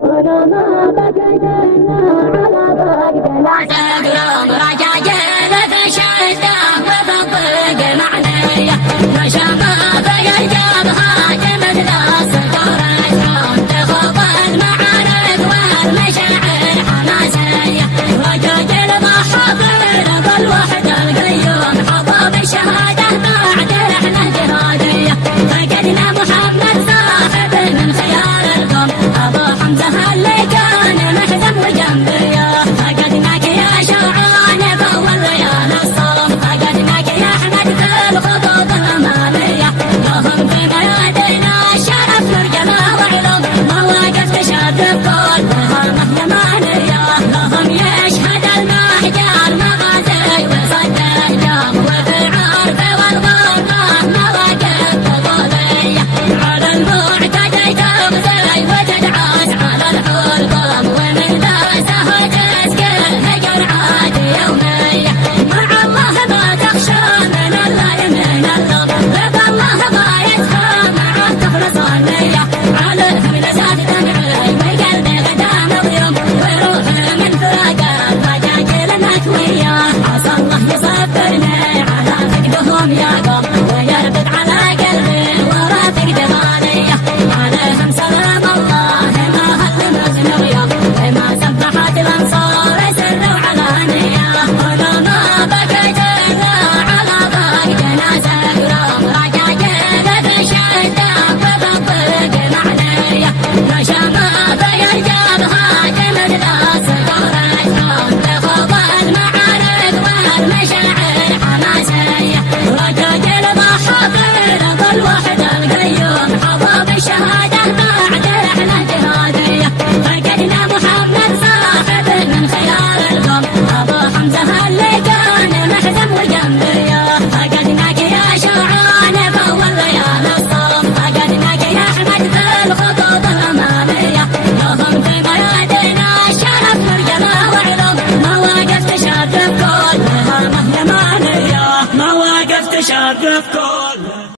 ولما بقينا على بقدنا تقرم رجاجل بشدة وبطق معنية نشمة بقلبها جمد ناس دورتهم تخوض المعارك والمشاعر حماسية رجاجل محاضر بالوحدة القيوم حظى بالشهادة بعد رحلة جهادية فقدنا محمد صاحب من خيار القوم أبو حمزة اللي كان محزم وجنبيه فقدناك يا شوعان فأول ليالي الصوم فقدناك يا أحمد في الخطوط الأمامية لهم في ميادينا الشرف مرجلة وعلوم مواقف تشرف كل مهمة يمانية لهم يشهد المحجار مغازي وصد الجام وفي عرف والغربة مواقف بطولية على المعتدي تغزي وتدعس على الحلقوم ومن باسه تسكن هجر عادي يومية مع الله ما تخشى من الله من اللوم رضا الله ما يسهى معه تخلص النية عليهم لسات دمعي وقلبي غدا مضيوم وروح من فراقه فجاجل مكوية عسى الله يصبرني على فقدهم يا قوم ويربط على قلبي ورافق دمانية عليهم سلام الله ما هل مزن يوم وما سبحت الأنصار سر وعلانية ولما بقيتنا على بقدنا سكرام رجاجل بشدة وبطق معنية نشمة بقلبها جمد ناس دورتهم تخوض المعارك والمشاعر حماسية رجاجل محاضر بالوحدة القيوم حظى بالشهادة بعد رحلة جهادية فقدنا محمد صاحب من خيار القوم أبو حمزة اللي كان محزم وجنبيه فقدناك يا شوعان فأول ليالي الصوم فقدناك يا أحمد في الخطوط الأمامية لهم في ميادينا الشرف مرجلة وعلوم مواقف تشرف كل مهمة يمانية مواقف تشرف كل